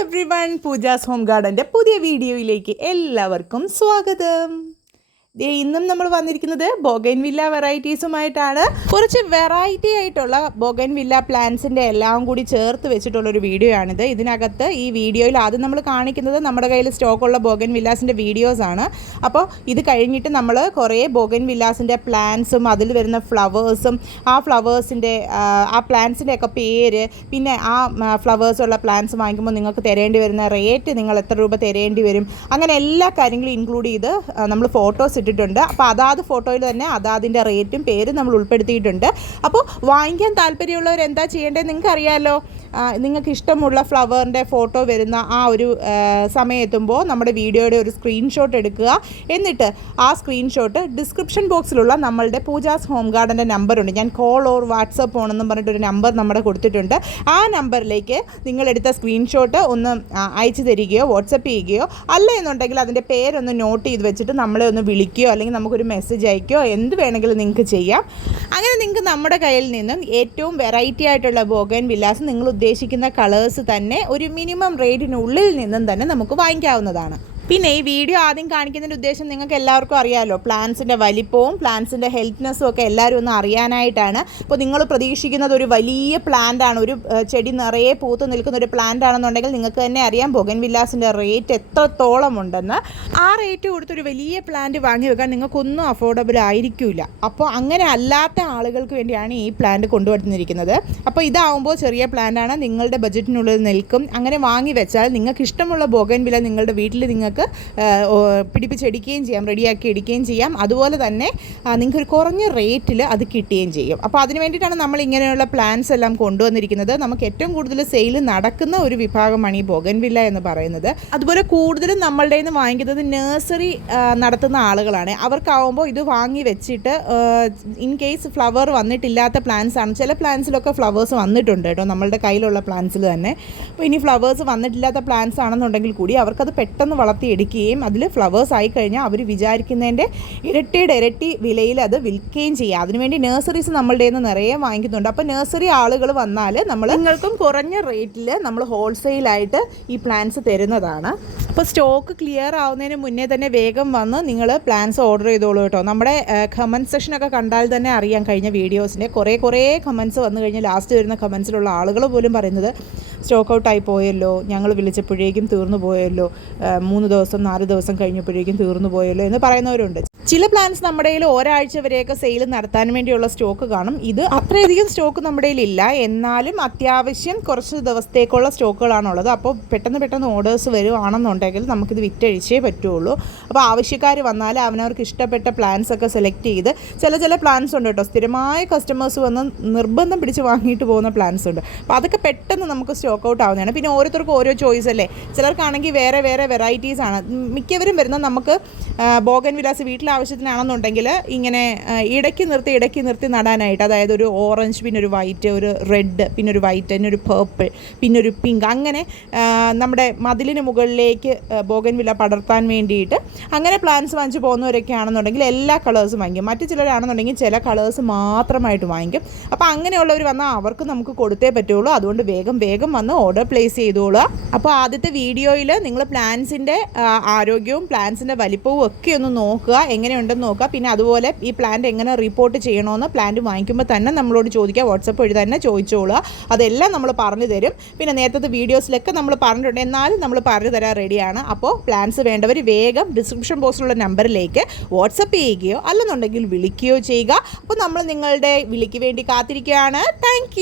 Everyone, pujas home ഗാർഡൻ്റെ പുതിയ വീഡിയോയിലേക്ക് എല്ലാവർക്കും സ്വാഗതം. ഇന്നും നമ്മൾ വന്നിരിക്കുന്നത് ബോഗൻവില്ല വെറൈറ്റീസുമായിട്ടാണ്. കുറച്ച് വെറൈറ്റി ആയിട്ടുള്ള ബോഗൻവില്ല പ്ലാന്റ്സിൻ്റെ എല്ലാം കൂടി ചേർത്ത് വെച്ചിട്ടുള്ളൊരു വീഡിയോ ആണിത്. ഇതിനകത്ത് ഈ വീഡിയോയിൽ ആദ്യം നമ്മൾ കാണിക്കുന്നത് നമ്മുടെ കയ്യിൽ സ്റ്റോക്കുള്ള ബോഗൻവില്ലാസിൻ്റെ വീഡിയോസാണ്. അപ്പോൾ ഇത് കഴിഞ്ഞിട്ട് നമ്മൾ കുറേ ബോഗൻവില്ലാസിൻ്റെ പ്ലാന്റ്സും അതിൽ വരുന്ന ഫ്ലവേഴ്സും ആ ഫ്ലവേഴ്സിൻ്റെ ആ പ്ലാന്റ്സിൻ്റെ ഒക്കെ പേര്, പിന്നെ ആ ഫ്ലവേഴ്സുള്ള പ്ലാന്റ്സ് വാങ്ങിക്കുമ്പോൾ നിങ്ങൾക്ക് തരേണ്ടി വരുന്ന റേറ്റ്, നിങ്ങൾ എത്ര രൂപ തരേണ്ടി വരും, അങ്ങനെ എല്ലാ കാര്യങ്ങളും ഇൻക്ലൂഡ് ചെയ്ത് നമ്മൾ ഫോട്ടോസ് ഇട്ടിട്ടുണ്ട്. അപ്പോൾ അതാത് ഫോട്ടോയിൽ തന്നെ അതാതിൻ്റെ റേറ്റും പേരും നമ്മൾ ഉൾപ്പെടുത്തിയിട്ടുണ്ട്. അപ്പോൾ വാങ്ങിക്കാൻ താല്പര്യമുള്ളവർ എന്താ ചെയ്യേണ്ടത് നിങ്ങൾക്ക് അറിയാമല്ലോ. നിങ്ങൾക്ക് ഇഷ്ടമുള്ള ഫ്ലവറിൻ്റെ ഫോട്ടോ വരുന്ന ആ ഒരു സമയമെത്തുമ്പോൾ നമ്മുടെ വീഡിയോയുടെ ഒരു സ്ക്രീൻഷോട്ട് എടുക്കുക. എന്നിട്ട് ആ സ്ക്രീൻഷോട്ട് ഡിസ്ക്രിപ്ഷൻ ബോക്സിലുള്ള നമ്മളുടെ പൂജാസ് ഹോം ഗാർഡൻ്റെ നമ്പറുണ്ട്. ഞാൻ കോൾ ഓർ വാട്സപ്പ് ഓണെന്നും പറഞ്ഞിട്ടൊരു നമ്പർ നമ്മുടെ കൊടുത്തിട്ടുണ്ട്. ആ നമ്പറിലേക്ക് നിങ്ങളെടുത്ത സ്ക്രീൻഷോട്ട് ഒന്ന് അയച്ചു തരികയോ വാട്സപ്പ് ചെയ്യുകയോ, അല്ല എന്നുണ്ടെങ്കിൽ അതിൻ്റെ പേരൊന്ന് നോട്ട് ചെയ്ത് വെച്ചിട്ട് നമ്മളെ ഒന്ന് വിളിക്കുകയോ അല്ലെങ്കിൽ നമുക്കൊരു മെസ്സേജ് അയക്കുകയോ എന്ത് വേണമെങ്കിലും നിങ്ങൾക്ക് ചെയ്യാം. അങ്ങനെ നിങ്ങൾക്ക് നമ്മുടെ കയ്യിൽ നിന്നും ഏറ്റവും വെറൈറ്റി ആയിട്ടുള്ള ബോഗൻവില്ലാസ് നിങ്ങൾ ഉദ്ദേശിക്കുന്ന കളേഴ്സ് തന്നെ ഒരു മിനിമം റേറ്റിനുള്ളിൽ നിന്നും തന്നെ നമുക്ക് വാങ്ങിക്കാവുന്നതാണ്. പിന്നെ ഈ വീഡിയോ ആദ്യം കാണിക്കുന്നതിൻ്റെ ഉദ്ദേശം നിങ്ങൾക്ക് എല്ലാവർക്കും അറിയാമല്ലോ, പ്ലാന്റ്സിൻ്റെ വലിപ്പവും പ്ലാന്റ്സിൻ്റെ ഹെൽത്ത്നെസ്സും ഒക്കെ എല്ലാവരും ഒന്ന് അറിയാനായിട്ടാണ്. അപ്പോൾ നിങ്ങൾ പ്രതീക്ഷിക്കുന്നത് ഒരു വലിയ പ്ലാന്റാണ്, ഒരു ചെടി നിറയെ പൂത്ത് നിൽക്കുന്ന ഒരു പ്ലാന്റ് ആണെന്നുണ്ടെങ്കിൽ നിങ്ങൾക്ക് തന്നെ അറിയാം ബോഗൻവില്ലാസിൻ്റെ റേറ്റ് എത്രത്തോളം ഉണ്ടെന്ന്. ആ റേറ്റ് കൊടുത്തൊരു വലിയ പ്ലാന്റ് വാങ്ങി വെക്കാൻ നിങ്ങൾക്കൊന്നും അഫോർഡബിൾ ആയിരിക്കില്ല. അപ്പോൾ അങ്ങനെ അല്ലാത്ത ആളുകൾക്ക് വേണ്ടിയാണ് ഈ പ്ലാന്റ് കൊണ്ടുവന്നിരിക്കുന്നത്. അപ്പോൾ ഇതാവുമ്പോൾ ചെറിയ പ്ലാന്റാണ്, നിങ്ങളുടെ ബഡ്ജറ്റിനുള്ളിൽ നിൽക്കും. അങ്ങനെ വാങ്ങി വെച്ചാൽ നിങ്ങൾക്ക് ഇഷ്ടമുള്ള ബോഗൻവില്ല നിങ്ങളുടെ വീട്ടിൽ നിങ്ങൾക്ക് പിടിപ്പിച്ചെടുക്കുകയും ചെയ്യാം, റെഡിയാക്കി എടുക്കുകയും ചെയ്യാം. അതുപോലെ തന്നെ നിങ്ങൾക്കൊരു കുറഞ്ഞ റേറ്റിൽ അത് കിട്ടുകയും ചെയ്യും. അപ്പോൾ അതിന് വേണ്ടിയിട്ടാണ് നമ്മൾ ഇങ്ങനെയുള്ള പ്ലാന്റ്സ് എല്ലാം കൊണ്ടുവന്നിരിക്കുന്നത്. നമുക്ക് ഏറ്റവും കൂടുതൽ സെയിൽ നടക്കുന്ന ഒരു വിഭാഗമാണ് ഈ ബോഗൻവില്ല എന്ന് പറയുന്നത്. അതുപോലെ കൂടുതലും നമ്മളുടെ നിന്ന് വാങ്ങിക്കുന്നത് നഴ്സറി നടത്തുന്ന ആളുകളാണ്. അവർക്കാവുമ്പോൾ ഇത് വാങ്ങി വെച്ചിട്ട് ഇൻ കേസ് ഫ്ലവർ വന്നിട്ടില്ലാത്ത പ്ലാന്റ്സ് ആണ്. ചില പ്ലാന്റ്സിലൊക്കെ ഫ്ലവേഴ്സ് വന്നിട്ടുണ്ട് കേട്ടോ, നമ്മളുടെ കയ്യിലുള്ള പ്ലാന്റ്സിൽ തന്നെ. അപ്പോൾ ഇനി ഫ്ലവേഴ്സ് വന്നിട്ടില്ലാത്ത പ്ലാന്റ്സ് ആണെന്നുണ്ടെങ്കിൽ കൂടി അവർക്കത് പെട്ടെന്ന് എടുക്കുകയും അതിൽ ഫ്ലവേഴ്സ് ആയി കഴിഞ്ഞാൽ അവർ വിചാരിക്കുന്നതിൻ്റെ ഇരട്ടി വിലയിൽ അത് വിൽക്കുകയും ചെയ്യുക. അതിനുവേണ്ടി നഴ്സറീസ് നമ്മളുടെ നിന്ന് നിറയെ വാങ്ങിക്കുന്നുണ്ട്. അപ്പോൾ നഴ്സറി ആളുകൾ വന്നാൽ നിങ്ങൾക്കും കുറഞ്ഞ റേറ്റിൽ നമ്മൾ ഹോൾസെയിലായിട്ട് ഈ പ്ലാന്റ്സ് തരുന്നതാണ്. അപ്പോൾ സ്റ്റോക്ക് ക്ലിയർ ആവുന്നതിന് മുന്നേ തന്നെ വേഗം വന്ന് നിങ്ങൾ പ്ലാന്റ്സ് ഓർഡർ ചെയ്തോളൂ കേട്ടോ. നമ്മുടെ കമൻറ്റ് സെക്ഷനൊക്കെ കണ്ടാൽ തന്നെ അറിയാം, കഴിഞ്ഞ വീഡിയോസിൻ്റെ കുറേ കമൻറ്റ്സ് വന്നു കഴിഞ്ഞാൽ ലാസ്റ്റ് വരുന്ന കമൻസിലുള്ള ആളുകൾ പോലും പറയുന്നത് സ്റ്റോക്ക് ഔട്ടായി പോയല്ലോ, ഞങ്ങൾ വിളിച്ചപ്പോഴേക്കും തീർന്നു പോയല്ലോ, 3 ദിവസം 4 ദിവസം കഴിഞ്ഞപ്പോഴേക്കും തീർന്നു പോയല്ലോ എന്ന് പറയുന്നവരുണ്ട്. ചില പ്ലാന്റ്സ് നമ്മുടെ കയ്യിൽ ഒരാഴ്ച വരെയൊക്കെ സെയിൽ നടത്താൻ വേണ്ടിയുള്ള സ്റ്റോക്ക് കാണും. ഇത് അത്രയധികം സ്റ്റോക്ക് നമ്മുടെ കയ്യിലില്ല, എന്നാലും അത്യാവശ്യം കുറച്ച് ദിവസത്തേക്കുള്ള സ്റ്റോക്കുകളാണുള്ളത്. അപ്പോൾ പെട്ടെന്ന് ഓർഡേഴ്സ് വരുവാണെന്നുണ്ടെങ്കിൽ നമുക്കിത് വിറ്റഴിച്ചേ പറ്റുള്ളൂ. അപ്പോൾ ആവശ്യക്കാർ വന്നാൽ അവനവർക്ക് ഇഷ്ടപ്പെട്ട പ്ലാന്റ്സ് ഒക്കെ സെലക്ട് ചെയ്ത്, ചില പ്ലാന്റ്സ് ഉണ്ട് കേട്ടോ, സ്ഥിരമായ കസ്റ്റമേഴ്സ് വന്ന് നിർബന്ധം പിടിച്ച് വാങ്ങിയിട്ട് പോകുന്ന പ്ലാന്റ്സ് ഉണ്ട്. അപ്പോൾ അതൊക്കെ പെട്ടെന്ന് നമുക്ക് സ്റ്റോക്ക് ഔട്ട് ആവുന്നതാണ്. പിന്നെ ഓരോരുത്തർക്കും ഓരോ ചോയ്സ് അല്ലേ. ചിലർക്കാണെങ്കിൽ വേറെ വെറൈറ്റീസ് ആണ്. മിക്കവരും വരുന്നത് നമുക്ക് ബോഗൻവില്ലാസ് വീട്ടിലാവശ്യത്തിനാണെന്നുണ്ടെങ്കിൽ ഇങ്ങനെ ഇടയ്ക്ക് നിർത്തി നടാനായിട്ട്, അതായത് ഒരു ഓറഞ്ച്, പിന്നെ ഒരു വൈറ്റ്, ഒരു റെഡ്, പിന്നെ ഒരു വൈറ്റ്, പിന്നെ ഒരു പേർപ്പിൾ, പിന്നെ ഒരു പിങ്ക്, അങ്ങനെ നമ്മുടെ മതിലിന് മുകളിലേക്ക് ബോഗൻവില്ല പടർത്താൻ വേണ്ടിയിട്ട് അങ്ങനെ പ്ലാന്റ്സ് വാങ്ങിച്ച് പോകുന്നവരൊക്കെ ആണെന്നുണ്ടെങ്കിൽ എല്ലാ കളേഴ്സും വാങ്ങിക്കും. മറ്റു ചിലരാണെന്നുണ്ടെങ്കിൽ ചില കളേഴ്സ് മാത്രമായിട്ട് വാങ്ങിക്കും. അപ്പോൾ അങ്ങനെയുള്ളവർ വന്നാൽ അവർക്ക് നമുക്ക് കൊടുത്തേ പറ്റുള്ളൂ. അതുകൊണ്ട് വേഗം വന്ന് ഓർഡർ പ്ലേസ് ചെയ്തോളുക. അപ്പോൾ ആദ്യത്തെ വീഡിയോയിൽ നിങ്ങൾ പ്ലാന്റ്സിൻ്റെ ആരോഗ്യവും പ്ലാന്റ്സിൻ്റെ വലിപ്പവും ഒക്കെ ഒന്ന് നോക്കുക, എങ്ങനെയുണ്ടെന്ന് നോക്കുക. പിന്നെ അതുപോലെ ഈ പ്ലാന്റ് എങ്ങനെ റിപ്പോർട്ട് ചെയ്യണമെന്ന് പ്ലാന്റ് വാങ്ങിക്കുമ്പോൾ തന്നെ നമ്മളോട് ചോദിക്കുക, വാട്സപ്പ് വഴി തന്നെ ചോദിച്ചോളുക. അതെല്ലാം നമ്മൾ പറഞ്ഞു തരും. പിന്നെ നേരത്തെ വീഡിയോസിലൊക്കെ നമ്മൾ പറഞ്ഞിട്ടുണ്ട്, എന്നാലും നമ്മൾ പറഞ്ഞു തരാൻ റെഡിയാണ്. അപ്പോൾ പ്ലാന്റ്സ് വേണ്ടവർ വേഗം ഡിസ്ക്രിപ്ഷൻ ബോക്സിലുള്ള നമ്പറിലേക്ക് വാട്സപ്പ് ചെയ്യുകയോ അല്ലെന്നുണ്ടെങ്കിൽ വിളിക്കുകയോ ചെയ്യുക. അപ്പോൾ നമ്മൾ നിങ്ങളുടെ വിളിക്ക് വേണ്ടി കാത്തിരിക്കുകയാണ്. താങ്ക്